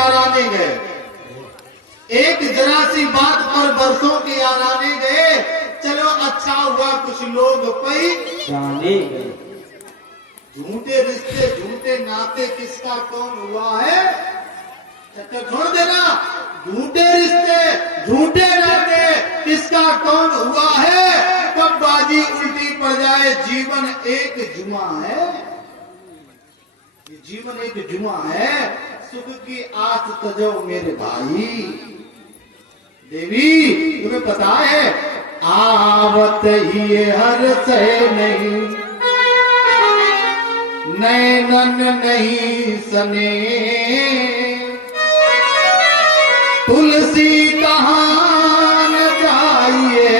याराने गए, एक जरा सी बात पर बरसों के याराने गए। चलो अच्छा हुआ कुछ लोग पहचाने गए। झूठे रिश्ते झूठे नाते किसका कौन हुआ है, चक्कर छोड़ देना। झूठे रिश्ते झूठे नाते किसका कौन हुआ है, कब बाजी उल्टी पड़ जाए। जीवन एक जुआ है, ये जीवन एक जुआ है। सुख की आस तजो मेरे भाई। देवी तुम्हें पता है आवत ही हर से नहीं, नैनन नहीं सने। तुलसी कहाँ न जाइए,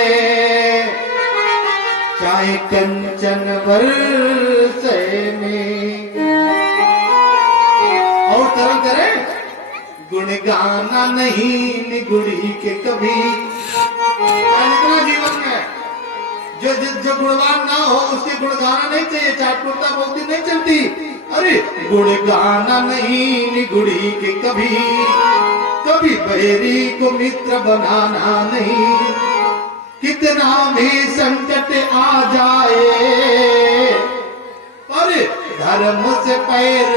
चाहे कंचन बरसे में। और तरह करे गुण गाना नहीं निगुड़ी के कभी। इतना जीवन में जो गुणवान ना हो उसके गुण गाना नहीं चाहिए, चाटपुरता बोलती नहीं चलती। अरे गुण गाना नहीं निगुड़ी के कभी, कभी बहेरी को मित्र बनाना नहीं। कितना भी संकट आ जाए, पर धर्म से पैर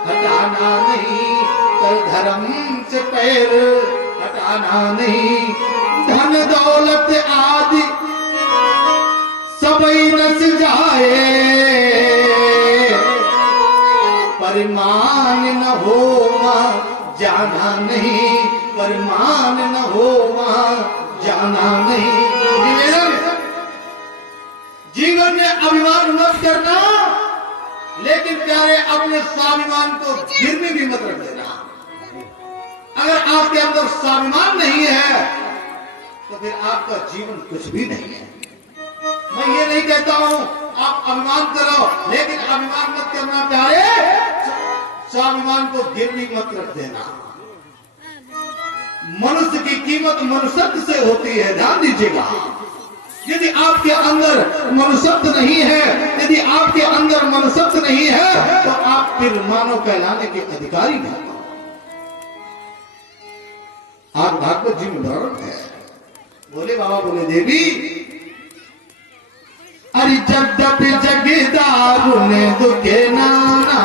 हटाना नहीं, पर धर्म से पैर हटाना नहीं। धन दौलत आदि सबई नस जाए, परिमान न हो वहाँ जाना नहीं, परिमान न हो वहाँ जाना नहीं। जीवन में अभिमान मत करना, लेकिन प्यारे अपने स्वाभिमान को गिरने भी मत रख देना। अगर आपके अंदर स्वाभिमान नहीं है तो फिर आपका जीवन कुछ भी नहीं है। मैं ये नहीं कहता हूं आप अभिमान करो, लेकिन अभिमान मत करना प्यारे। स्वाभिमान को गिरवी मत रख देना। मनुष्य की कीमत मनुष्यत्व से होती है, ध्यान दीजिएगा। यदि आपके अंदर मनुष्यत्व नहीं है, यदि आपके अंदर मनुष्यत्व नहीं है, तो आप फिर मानव कहलाने के अधिकारी नहीं। आप भागवत जी में वर्णन है, बोले बाबा बोले देवी, अरे जगदपि जगदारु ने दुखे नाना।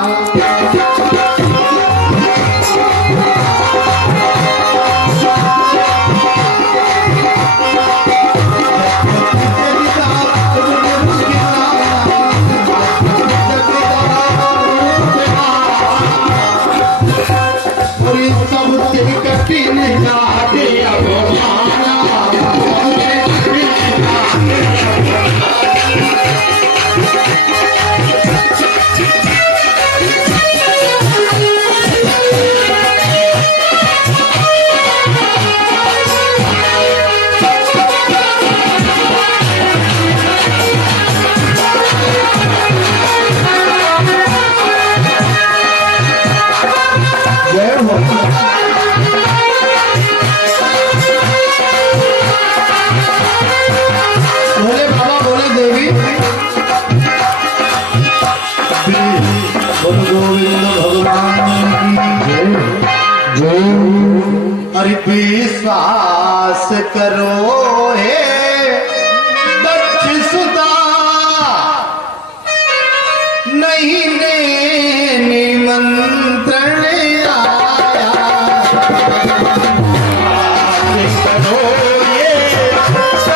अरे विश्वास करो हे दक्ष सुता, नहीं ने निमंत्रण आया। करो ये दक्ष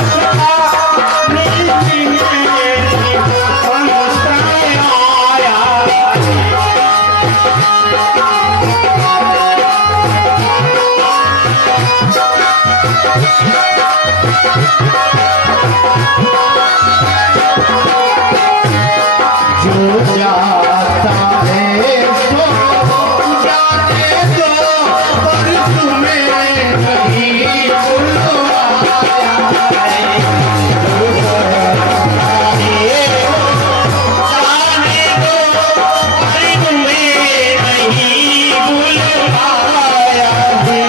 सुता, नहीं ने निमंत्रण आया। जो जाता है सो जाने दो, पर तुम्हें नहीं बुलवाया है। जाने दो, पर तुम्हें नहीं बुलवाया है।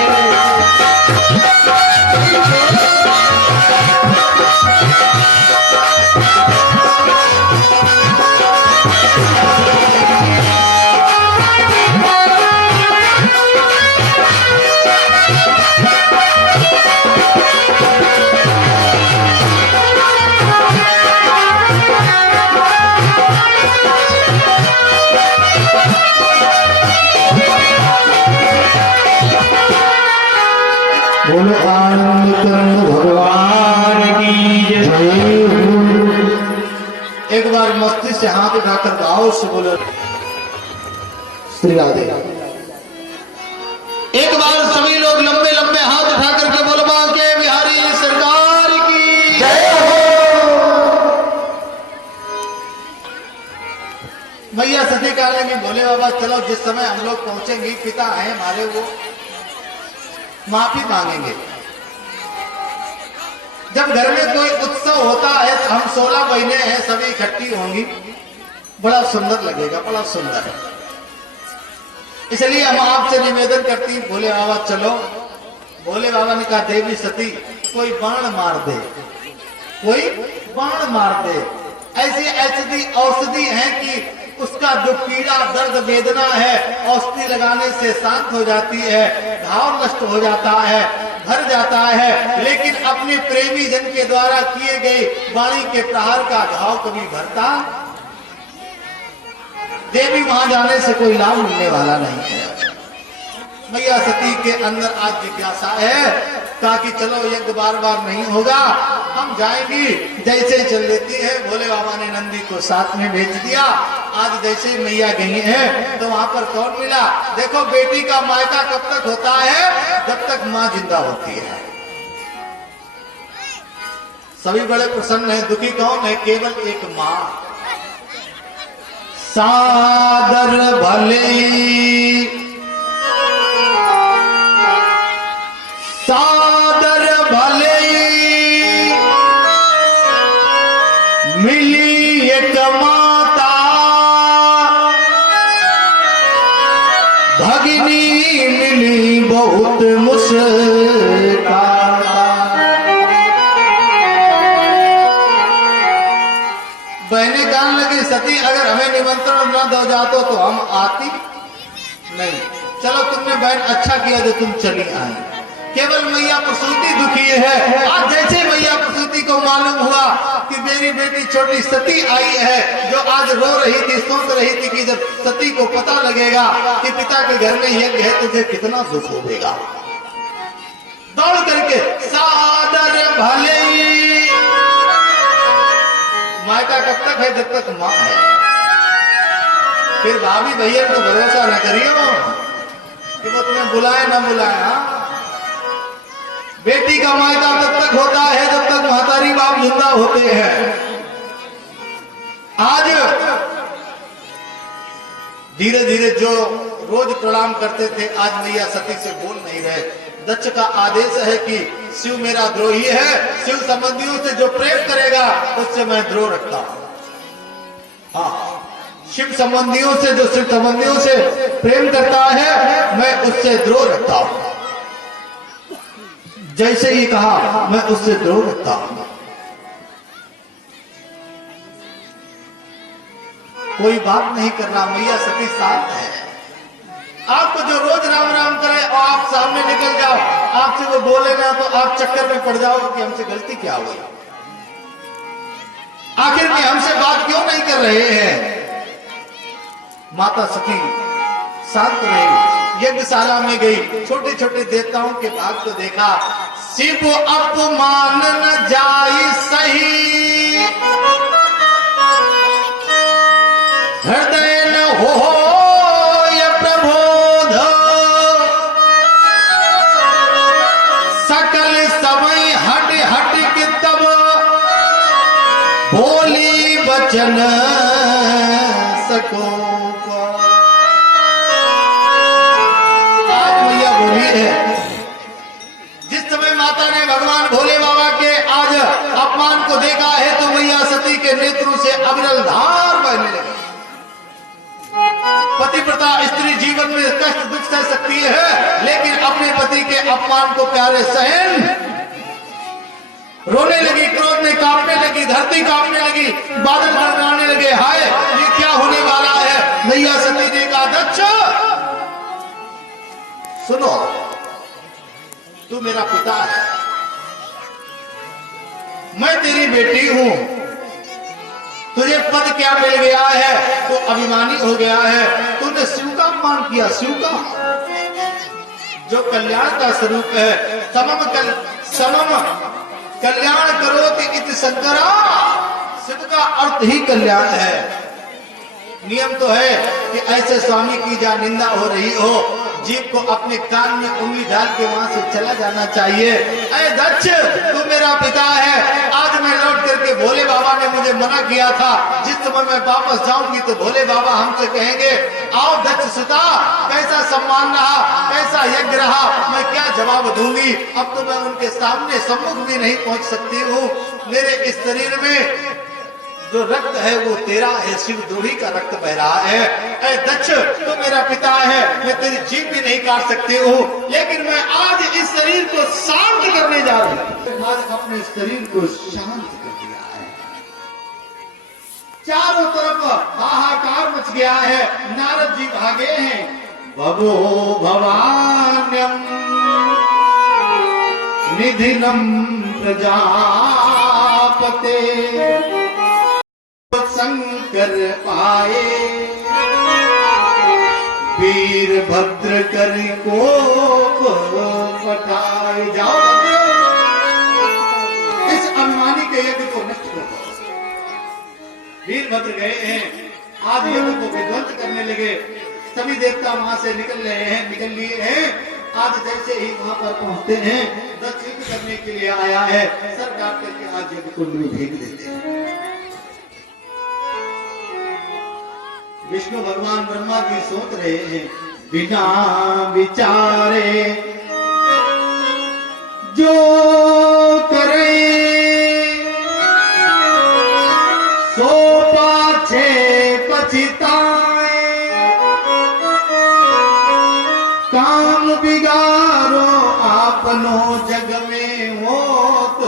बार मस्ती से हाथ उठाकर गाओ से बोलो श्री राधे। एक बार सभी लोग लंबे लंबे हाथ उठा करके बोलो बांके बिहारी सरकार की जय हो। मैया सती कहने की भोले बाबा चलो जिस समय हम लोग पहुंचेंगे पिता है हमारे वो माफी मांगेंगे। जब घर में कोई उत्सव होता है तो हम 16 महीने हैं सभी इकट्ठी होंगी, बड़ा सुंदर लगेगा, बड़ा सुंदर। इसलिए हम आपसे निवेदन करती भोले बाबा चलो। भोले बाबा ने कहा देवी सती कोई बाण मार दे, कोई बाण मार दे। ऐसी ऐसी औषधि है कि उसका जो पीड़ा दर्द वेदना है औषधि लगाने से शांत हो जाती है, घाव नष्ट हो जाता है, भर जाता है। लेकिन अपने प्रेमी जन के द्वारा किए गए वाणी के प्रहार का घाव कभी भरता देवी वहां जाने से कोई लाभ मिलने वाला नहीं है। मैया सती के अंदर आज जिज्ञासा है ताकि चलो यज्ञ बार बार नहीं होगा, हम जाएंगी। जैसे ही चल देती है भोले बाबा ने नंदी को साथ में भेज दिया। आज जैसे ही मैया गई है तो वहां पर कौन मिला? देखो बेटी का मायका कब तक होता है? जब तक माँ जिंदा होती है। सभी बड़े प्रसन्न हैं, दुखी कौन है? केवल एक माँ। सादर भले सादर भले मिली एक माता भगिनी मिली बहुत मुस्काता। बहने कहने लगी सती अगर हमें निमंत्रण न दो जातो तो हम आती नहीं। चलो तुमने बहन अच्छा किया जो तुम चली आई। केवल मैया प्रसूति दुखी है। आज जैसे मैया प्रसूति को मालूम हुआ कि मेरी बेटी छोटी सती आई है जो आज रो रही थी, सोच रही थी कि जब सती को पता लगेगा कि पिता के घर में यज्ञ है तुझे कितना दुख होगा। दौड़ करके सादर भले मायका कब तक है? जब तक माँ है। फिर भाभी भैया को भरोसा न करियो कि वो तुम्हें बुलाए ना बुलाए। बेटी का मायका तब तक होता है जब तक महतारी बाप जिंदा होते हैं। आज धीरे धीरे जो रोज प्रणाम करते थे आज मैया सती से बोल नहीं रहे। दक्ष का आदेश है कि शिव मेरा द्रोही है, शिव संबंधियों से जो प्रेम करेगा उससे मैं द्रोह रखता हूं। हाँ, शिव संबंधियों से जो शिव संबंधियों से प्रेम करता है मैं उससे द्रोह रखता हूं। जैसे ही कहा मैं उससे द्रोह रखता हूं। कोई बात नहीं कर रहा, मैया सती साथ है। आपको जो रोज राम राम करे और आप सामने निकल जाओ, आपसे वो बोले ना तो आप चक्कर में पड़ जाओगे कि हमसे गलती क्या हुई, आखिर में हमसे बात क्यों नहीं कर रहे हैं। माता सती शांत रही, यज्ञशाला में गई, छोटे छोटे देवताओं के भाग को देखा। शिव अपमान न जाई सही, हृदय न हो प्रबोध, सकल समय हट हट के तब बोली बचन सको। जिस समय माता ने भगवान भोले बाबा के आज अपमान को देखा है तो मैया सती के नेत्रों से अविरल धार बहने लगी। पतिव्रता स्त्री जीवन में कष्ट दुख सह सकती है लेकिन अपने पति के अपमान को प्यारे सहन रोने लगी, क्रोध में कांपने लगी, धरती कांपने लगी, बादल गड़गड़ाने लगे। हाय ये क्या होने वाला है। मैया सती ने कहा दक्ष सुनो, तू मेरा पिता है, मैं तेरी बेटी हूं, तुझे पद क्या मिल गया है, तो अभिमानी हो गया है, तूने शिव का अपमान किया। शिव का जो कल्याण का स्वरूप है, समम कल्याण करोति इति शंकरा, शिव का अर्थ ही कल्याण है। नियम तो है कि ऐसे स्वामी की जहाँ निंदा हो रही हो, जीव को अपने कान में उंगली डाल के वहां से चला जाना चाहिए। अरे दक्ष, तू मेरा पिता है। आज मैं लौट करके भोले बाबा ने मुझे मना किया था, जिस समय मैं वापस जाऊंगी तो भोले बाबा हमसे कहेंगे, आओ दक्ष सुता, कैसा सम्मान रहा, कैसा यज्ञ रहा, मैं क्या जवाब दूंगी। अब तो मैं उनके सामने सम्मुख भी नहीं पहुंच सकती हूँ। मेरे इस शरीर में जो रक्त है वो तेरा है, शिव द्रोही का रक्त बह रहा है। ऐ दक्ष, तो मेरा पिता है, मैं तेरी जीभ भी नहीं काट सकती हूँ, लेकिन मैं आज इस शरीर को शांत करने जा रहा हूँ। आज अपने शरीर को शांत कर दिया है। चारों तरफ हाहाकार मच गया है। नारद जी भागे हैं। भवो भवान्यम निधिनम प्रजापते शंकर पाए, वीरभद्र कर कोप पठाए। जाओ इस अभिमानी के यज्ञ को नष्ट कर दो। वीरभद्र गए हैं, आज यज्ञ को विध्वंस करने लगे। सभी देवता वहां से निकल रहे हैं, निकल लिए हैं। आज जैसे ही वहां पर पहुंचते हैं, दक्ष युद्ध करने के लिए आया है, सर काट करके आज यज्ञ को फेंक देते हैं। विष्णु भगवान ब्रह्मा जी सोच रहे हैं, बिना विचारे जो करे सो पाछे पछताए, काम बिगाड़ो आपनो जग में होत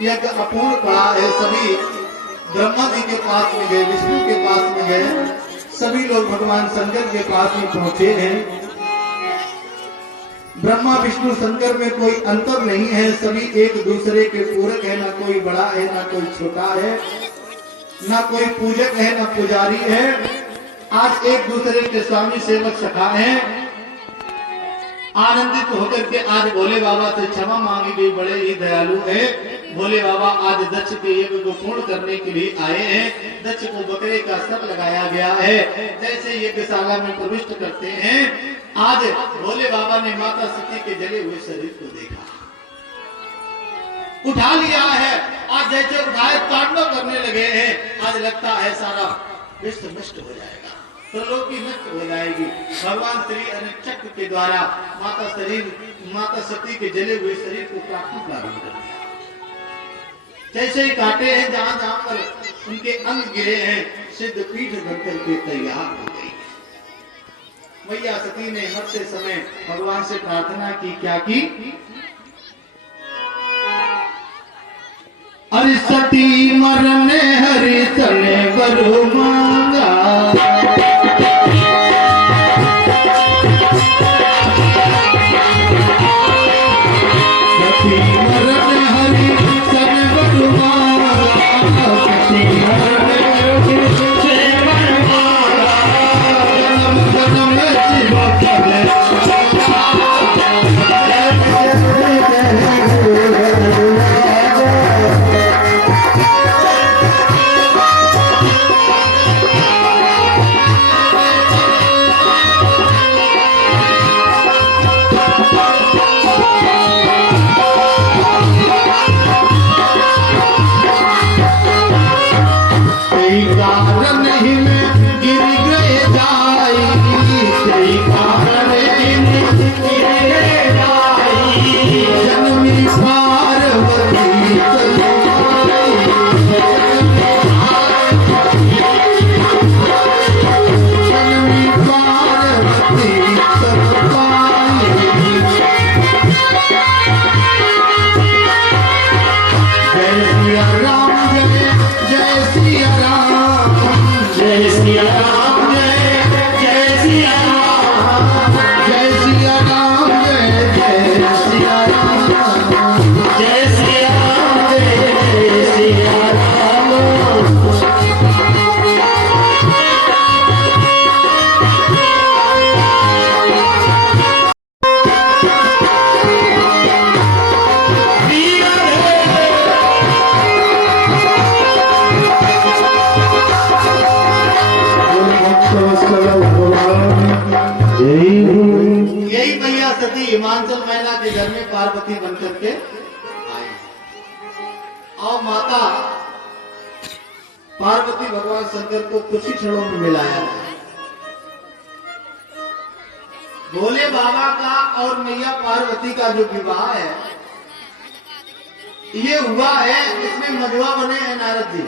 यज्ञ अपूर्ण पड़ा है। सभी ब्रह्मा जी के पास में गए, विष्णु के पास में गए, सभी लोग भगवान शंकर के पास में पहुंचे हैं। ब्रह्मा विष्णु शंकर में कोई अंतर नहीं है, सभी एक दूसरे के पूरक है। ना कोई बड़ा है ना कोई छोटा है, ना कोई पूजक है ना पुजारी है। आज एक दूसरे के स्वामी सेवक सखा हैं। आनंदित होकर के आज भोले बाबा से क्षमा मांगी गई, बड़े ही दयालु है। भोले बाबा आज दक्ष के यज्ञ को पूर्ण करने के लिए आए हैं। दक्ष को बकरे का सर लगाया गया है। जैसे यज्ञशाला में प्रविष्ट करते हैं, आज भोले बाबा ने माता सती के जले हुए शरीर को देखा, उठा लिया है। आज जैसे उठाए तांडव करने लगे हैं। आज लगता है सारा विश्व नष्ट हो जाएगा, त्रिलोकी नष्ट हो जाएगी। भगवान श्री चक्र के द्वारा माता सती के जले हुए शरीर को काटना प्रारंभ कर दिया। जैसे ही काटे हैं, जहां जहां पर उनके अंग गिरे हैं, सिद्ध पीठ बनकर के तैयार हो गई। मैया सती ने मरते समय भगवान से प्रार्थना की, क्या की? अरे सती मरने हरि तने बरु मांगा, सती मरने हरि तने बरु मांगा, सती मरने हरि तने बरु मांगा, जन्म जन्म शिव करे सती हिमांचल मैना के घर में पार्वती बनकर के आई और माता पार्वती भगवान शंकर को कुछ ही क्षणों में मिलाया है। भोले बाबा का और मैया पार्वती का जो विवाह है ये हुआ है, इसमें मधुआ बने हैं नारद जी।